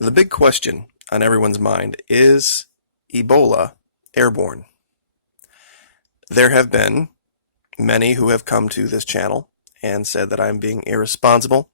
The big question on everyone's mind is Ebola airborne? There have been many who have come to this channel and said that I'm being irresponsible,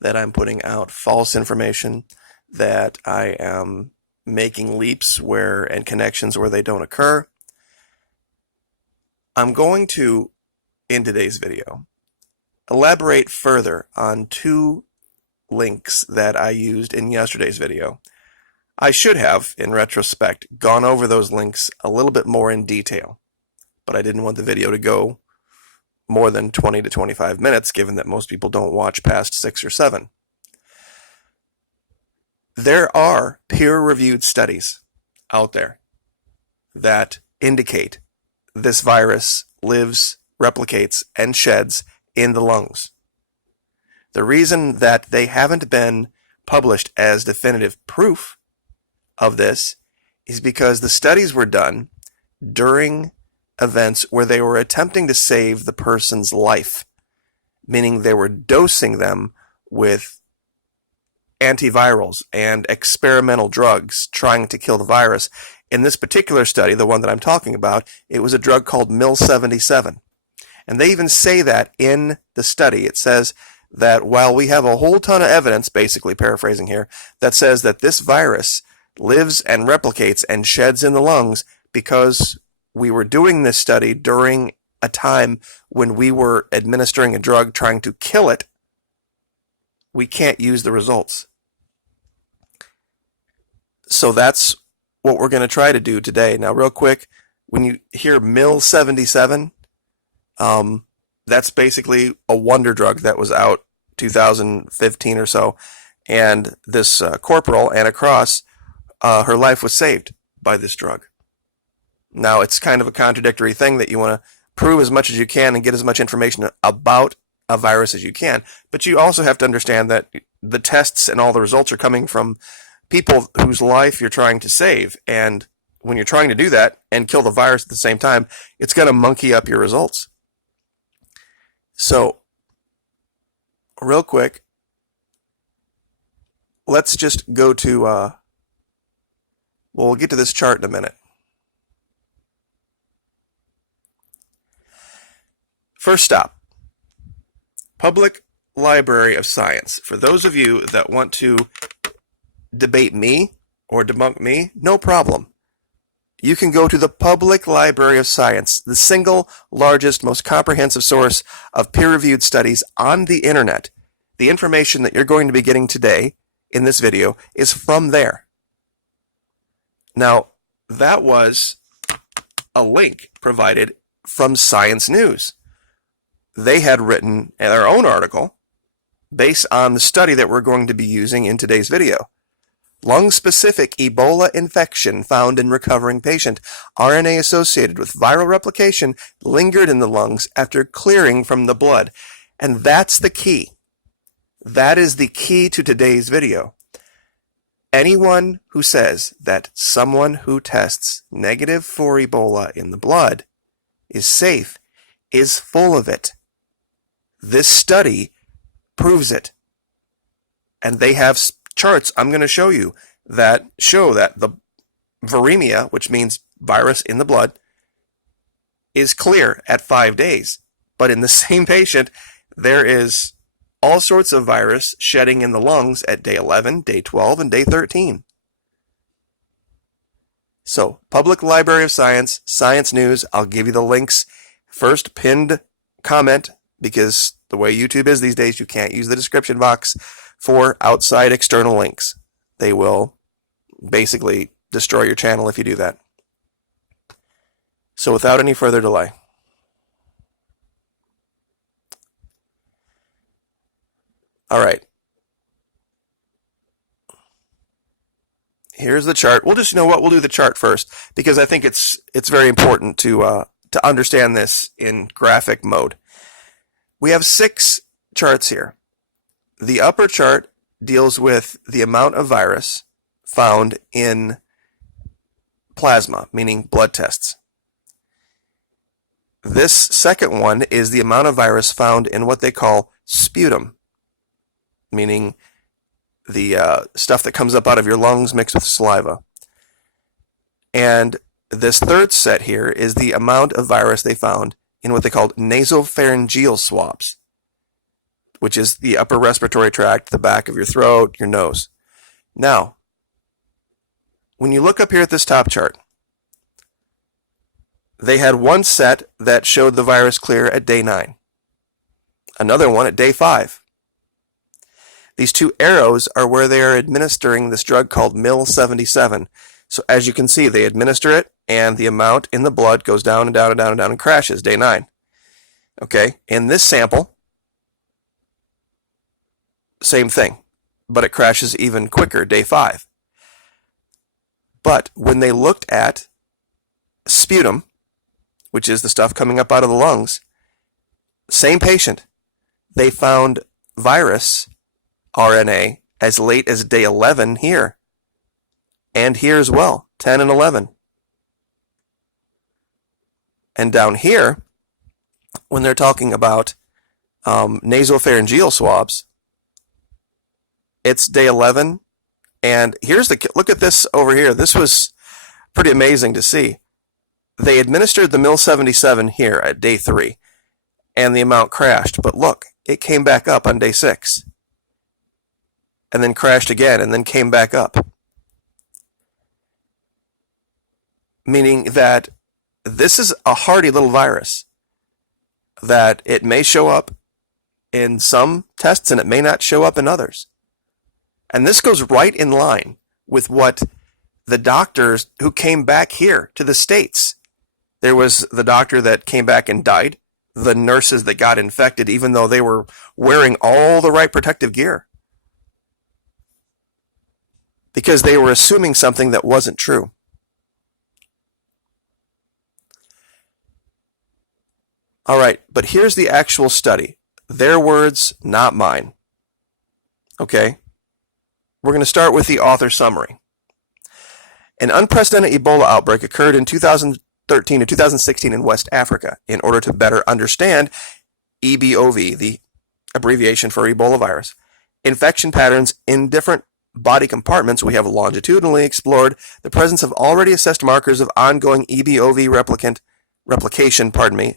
that I'm putting out false information, that I am making leaps where and connections where they don't occur. I'm going to, in today's video, elaborate further on two links that I used in yesterday's video. I should have, in retrospect, gone over those links a little bit more in detail, but I didn't want the video to go more than 20 to 25 minutes, given that most people don't watch past 6 or 7. There are peer-reviewed studies out there that indicate this virus lives, replicates, and sheds in the lungs. The reason that they haven't been published as definitive proof of this is because the studies were done during events where they were attempting to save the person's life, meaning they were dosing them with antivirals and experimental drugs trying to kill the virus. In this particular study, the one that I'm talking about, it was a drug called Mil-77. And they even say that in the study. It says that while we have a whole ton of evidence, basically paraphrasing here, that says that this virus lives and replicates and sheds in the lungs because we were doing this study during a time when we were administering a drug trying to kill it, we can't use the results. So that's what we're going to try to do today. Now, real quick, when you hear Mil-77, that's basically a wonder drug that was out 2015 or so. And this corporal, Anna Cross, her life was saved by this drug. Now, it's kind of a contradictory thing that you want to prove as much as you can and get as much information about a virus as you can. But you also have to understand that the tests and all the results are coming from people whose life you're trying to save. And when you're trying to do that and kill the virus at the same time, it's going to monkey up your results. So, real quick, let's just go to, well, we'll get to this chart in a minute. First stop, Public Library of Science. For those of you that want to debate me or debunk me, no problem. You can go to the Public Library of Science, the single largest, most comprehensive source of peer-reviewed studies on the internet. The information that you're going to be getting today in this video is from there. Now, that was a link provided from Science News. They had written their own article based on the study that we're going to be using in today's video. Lung-specific Ebola infection found in recovering patient. RNA associated with viral replication lingered in the lungs after clearing from the blood. And that's the key. That is the key to today's video. Anyone who says that someone who tests negative for Ebola in the blood is safe is full of it. This study proves it. And they have charts I'm going to show you that show that the viremia, which means virus in the blood, is clear at 5 days. But in the same patient, there is all sorts of virus shedding in the lungs at day 11, day 12, and day 13. So, Public Library of Science, Science News, I'll give you the links. First pinned comment, because the way YouTube is these days, you can't use the description box for outside external links. They will basically destroy your channel if you do that. So without any further delay, all right. Here's the chart. We'll just, you know what, we'll do the chart first because I think it's very important to understand this in graphic mode. We have 6 charts here. The upper chart deals with the amount of virus found in plasma, meaning blood tests. This second one is the amount of virus found in what they call sputum, meaning stuff that comes up out of your lungs mixed with saliva. And this third set here is the amount of virus they found in what they called nasopharyngeal swabs, which is the upper respiratory tract, the back of your throat, your nose. Now, when you look up here at this top chart, they had one set that showed the virus clear at day 9, another one at day 5. These two arrows are where they are administering this drug called MIL-77. So as you can see, they administer it, and the amount in the blood goes down and down and down and down and crashes day 9. Okay, in this sample, same thing, but it crashes even quicker, day 5. But when they looked at sputum, which is the stuff coming up out of the lungs, same patient, they found virus RNA as late as day 11 here, and here as well, 10 and 11. And down here, when they're talking about nasopharyngeal swabs, it's day 11, and look at this over here. This was pretty amazing to see. They administered the MIL-77 here at day 3, and the amount crashed, but look, it came back up on day 6, and then crashed again, and then came back up. Meaning that this is a hardy little virus, that it may show up in some tests and it may not show up in others. And this goes right in line with what the doctors who came back here to the States. There was the doctor that came back and died, the nurses that got infected even though they were wearing all the right protective gear, because they were assuming something that wasn't true. All right, but here's the actual study. Their words, not mine. Okay? We're going to start with the author summary. An unprecedented Ebola outbreak occurred in 2013 to 2016 in West Africa. In order to better understand EBOV, the abbreviation for Ebola virus, infection patterns in different body compartments, we have longitudinally explored the presence of already assessed markers of ongoing EBOV replication,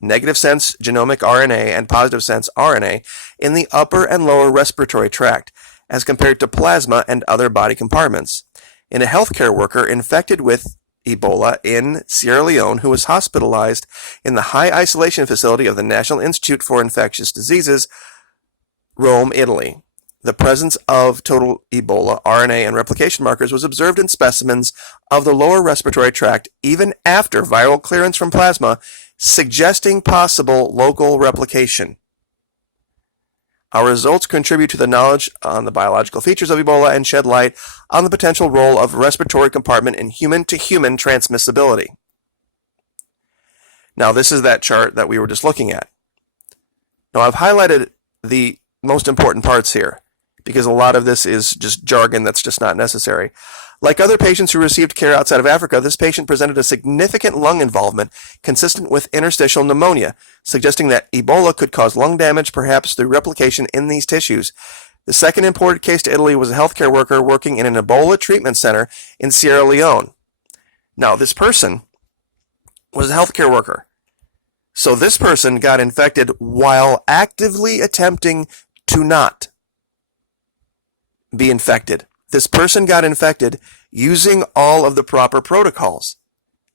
negative sense genomic RNA and positive sense RNA in the upper and lower respiratory tract as compared to plasma and other body compartments. In a healthcare worker infected with Ebola in Sierra Leone who was hospitalized in the high isolation facility of the National Institute for Infectious Diseases, Rome, Italy. The presence of total Ebola RNA and replication markers was observed in specimens of the lower respiratory tract even after viral clearance from plasma, suggesting possible local replication. Our results contribute to the knowledge on the biological features of Ebola and shed light on the potential role of respiratory compartment in human-to-human transmissibility. Now, this is that chart that we were just looking at. Now, I've highlighted the most important parts here, because a lot of this is just jargon that's just not necessary. Like other patients who received care outside of Africa, this patient presented a significant lung involvement consistent with interstitial pneumonia, suggesting that Ebola could cause lung damage, perhaps through replication in these tissues. The second imported case to Italy was a healthcare worker working in an Ebola treatment center in Sierra Leone. Now, this person was a healthcare worker. So this person got infected while actively attempting to not be infected. This person got infected using all of the proper protocols.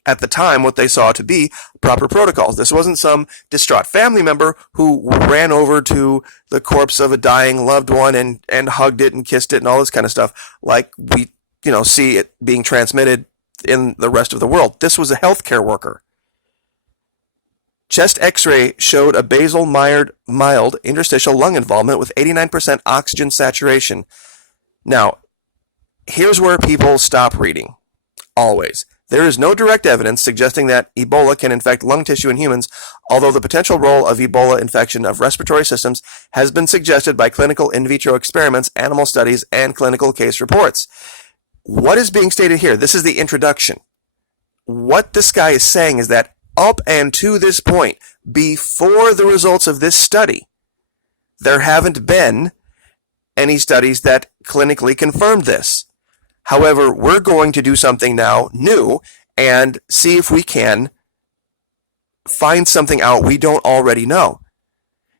At the time, what they saw to be proper protocols. This wasn't some distraught family member who ran over to the corpse of a dying loved one and hugged it and kissed it and all this kind of stuff, like we see it being transmitted in the rest of the world. This was a healthcare worker. Chest x-ray showed a basal mild interstitial lung involvement with 89% oxygen saturation. Now, here's where people stop reading. Always. There is no direct evidence suggesting that Ebola can infect lung tissue in humans, although the potential role of Ebola infection of respiratory systems has been suggested by clinical in vitro experiments, animal studies, and clinical case reports. What is being stated here? This is the introduction. What this guy is saying is that up and to this point, before the results of this study, there haven't been any studies that clinically confirmed this. However, we're going to do something now new and see if we can find something out we don't already know.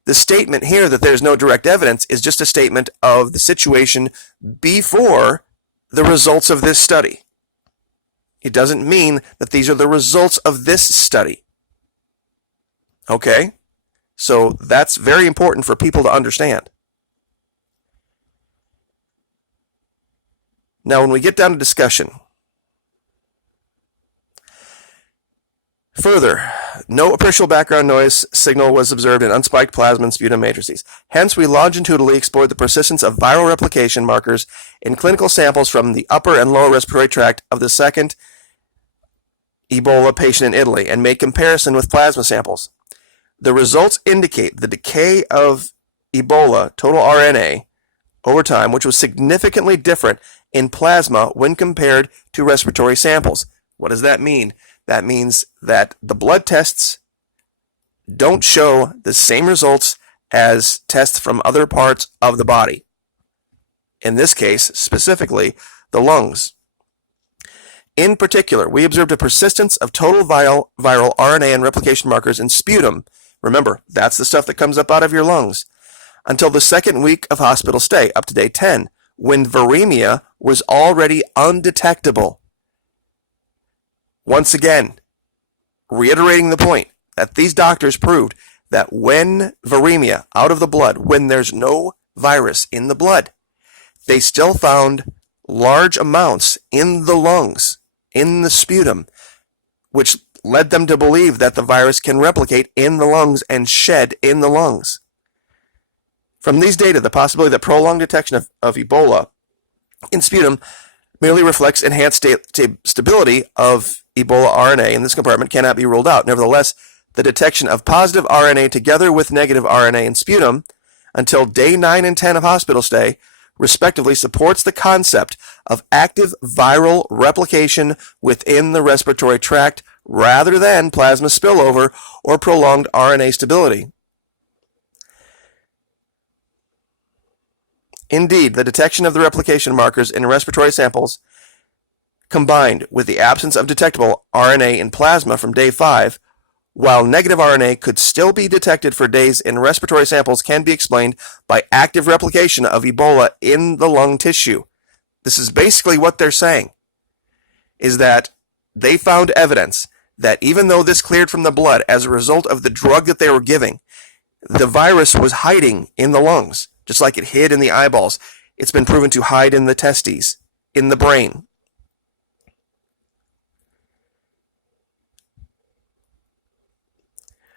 The statement here that there's no direct evidence is just a statement of the situation before the results of this study. It doesn't mean that these are the results of this study. Okay? So that's very important for people to understand. Now, when we get down to discussion, further, no appreciable background noise signal was observed in unspiked plasma and sputum matrices. Hence, we longitudinally explored the persistence of viral replication markers in clinical samples from the upper and lower respiratory tract of the second Ebola patient in Italy and made comparison with plasma samples. The results indicate the decay of Ebola total RNA over time, which was significantly different in plasma when compared to respiratory samples. What does that mean? That means that the blood tests don't show the same results as tests from other parts of the body. In this case, specifically, the lungs. In particular, we observed a persistence of total viral RNA and replication markers in sputum. Remember, that's the stuff that comes up out of your lungs. Until the second week of hospital stay, up to day 10, when viremia was already undetectable. Once again, reiterating the point that these doctors proved that when viremia out of the blood, when there's no virus in the blood, they still found large amounts in the lungs, in the sputum, which led them to believe that the virus can replicate in the lungs and shed in the lungs. From these data, the possibility that prolonged detection of Ebola in sputum merely reflects enhanced stability of Ebola RNA in this compartment cannot be ruled out. Nevertheless, the detection of positive RNA together with negative RNA in sputum until day 9 and 10 of hospital stay, respectively, supports the concept of active viral replication within the respiratory tract rather than plasma spillover or prolonged RNA stability. Indeed, the detection of the replication markers in respiratory samples, combined with the absence of detectable RNA in plasma from day 5, while negative RNA could still be detected for days in respiratory samples, can be explained by active replication of Ebola in the lung tissue. This is basically what they're saying, is that they found evidence that even though this cleared from the blood as a result of the drug that they were giving, the virus was hiding in the lungs. Just like it hid in the eyeballs, it's been proven to hide in the testes, in the brain.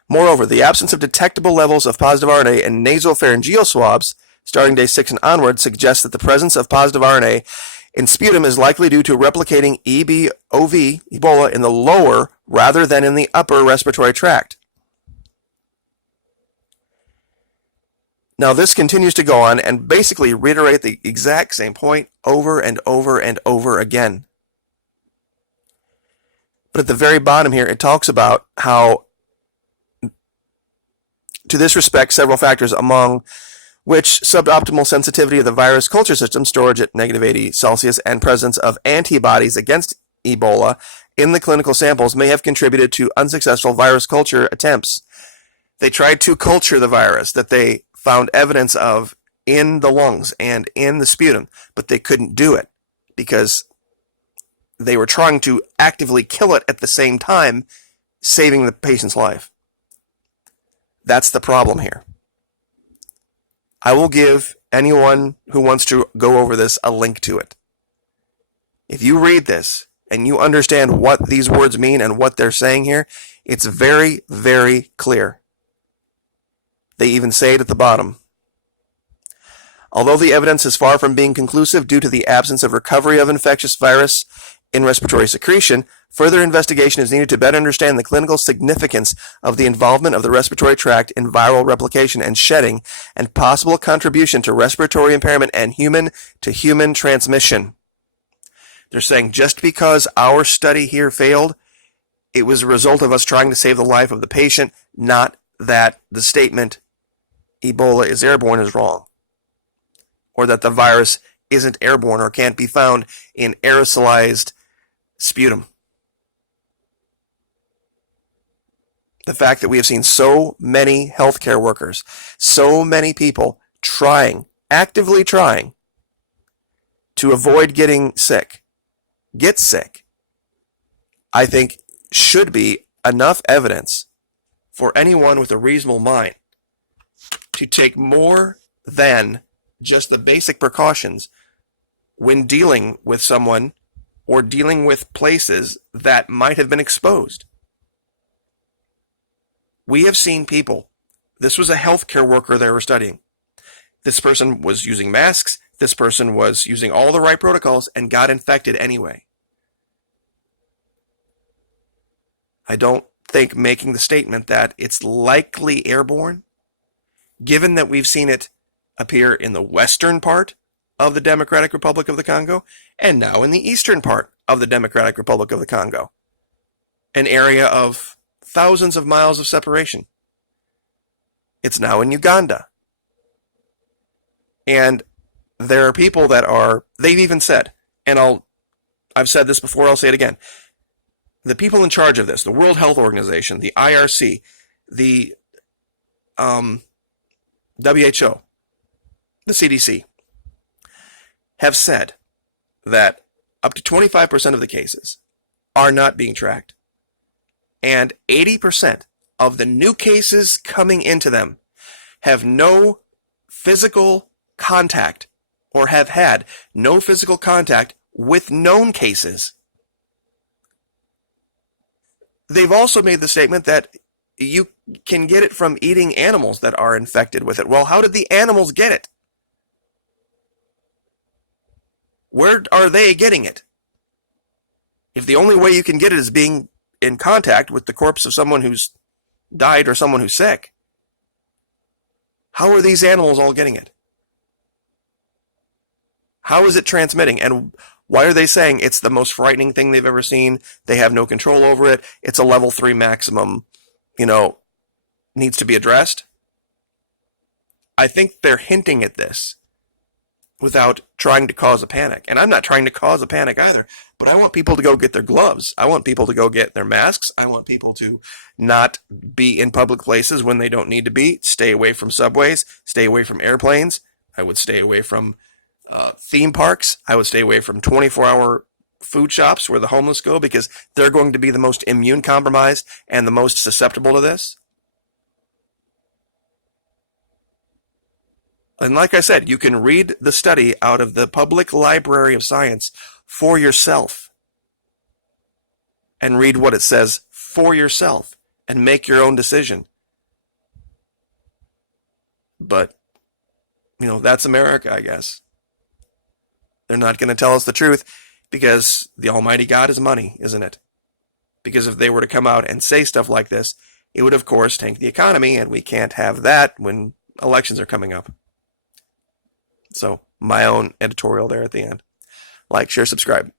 Moreover, the absence of detectable levels of positive RNA in nasopharyngeal swabs, starting day 6 and onward, suggests that the presence of positive RNA in sputum is likely due to replicating EBOV, Ebola, in the lower rather than in the upper respiratory tract. Now, this continues to go on and basically reiterate the exact same point over and over and over again. But at the very bottom here, it talks about how, to this respect, several factors, among which suboptimal sensitivity of the virus culture system, storage at negative 80 Celsius, and presence of antibodies against Ebola in the clinical samples may have contributed to unsuccessful virus culture attempts. They tried to culture the virus that they found evidence of in the lungs and in the sputum, but they couldn't do it because they were trying to actively kill it at the same time, saving the patient's life. That's the problem here. I will give anyone who wants to go over this a link to it. If you read this and you understand what these words mean and what they're saying here, it's very, very clear. They even say it at the bottom. Although the evidence is far from being conclusive due to the absence of recovery of infectious virus in respiratory secretion, further investigation is needed to better understand the clinical significance of the involvement of the respiratory tract in viral replication and shedding, and possible contribution to respiratory impairment and human-to-human transmission. They're saying just because our study here failed, it was a result of us trying to save the life of the patient, not that the statement Ebola is airborne is wrong, or that the virus isn't airborne or can't be found in aerosolized sputum. The fact that we have seen so many healthcare workers, so many people actively trying to avoid getting sick, get sick, I think should be enough evidence for anyone with a reasonable mind to take more than just the basic precautions when dealing with someone or dealing with places that might have been exposed. We have seen people, this was a healthcare worker they were studying. This person was using masks, this person was using all the right protocols and got infected anyway. I don't think making the statement that it's likely airborne, given that we've seen it appear in the western part of the Democratic Republic of the Congo and now in the eastern part of the Democratic Republic of the Congo, an area of thousands of miles of separation. It's now in Uganda. And there are people that they've even said, and I've said this before, I'll say it again. The people in charge of this, the World Health Organization, the IRC, the WHO, the CDC, have said that up to 25% of the cases are not being tracked. And 80% of the new cases coming into them have no physical contact or have had no physical contact with known cases. They've also made the statement that you can get it from eating animals that are infected with it. Well, how did the animals get it? Where are they getting it? If the only way you can get it is being in contact with the corpse of someone who's died or someone who's sick, how are these animals all getting it? How is it transmitting? And why are they saying it's the most frightening thing they've ever seen? They have no control over it. It's a level 3 maximum, needs to be addressed. I think they're hinting at this without trying to cause a panic. And I'm not trying to cause a panic either, but I want people to go get their gloves. I want people to go get their masks. I want people to not be in public places when they don't need to be. Stay away from subways. Stay away from airplanes. I would stay away from theme parks. I would stay away from 24-hour food shops where the homeless go, because they're going to be the most immune compromised and the most susceptible to this. And like I said, you can read the study out of the Public Library of Science for yourself and read what it says for yourself and make your own decision. But, that's America, I guess. They're not going to tell us the truth because the Almighty God is money, isn't it? Because if they were to come out and say stuff like this, it would, of course, tank the economy, and we can't have that when elections are coming up. So, my own editorial there at the end. Like, share, subscribe.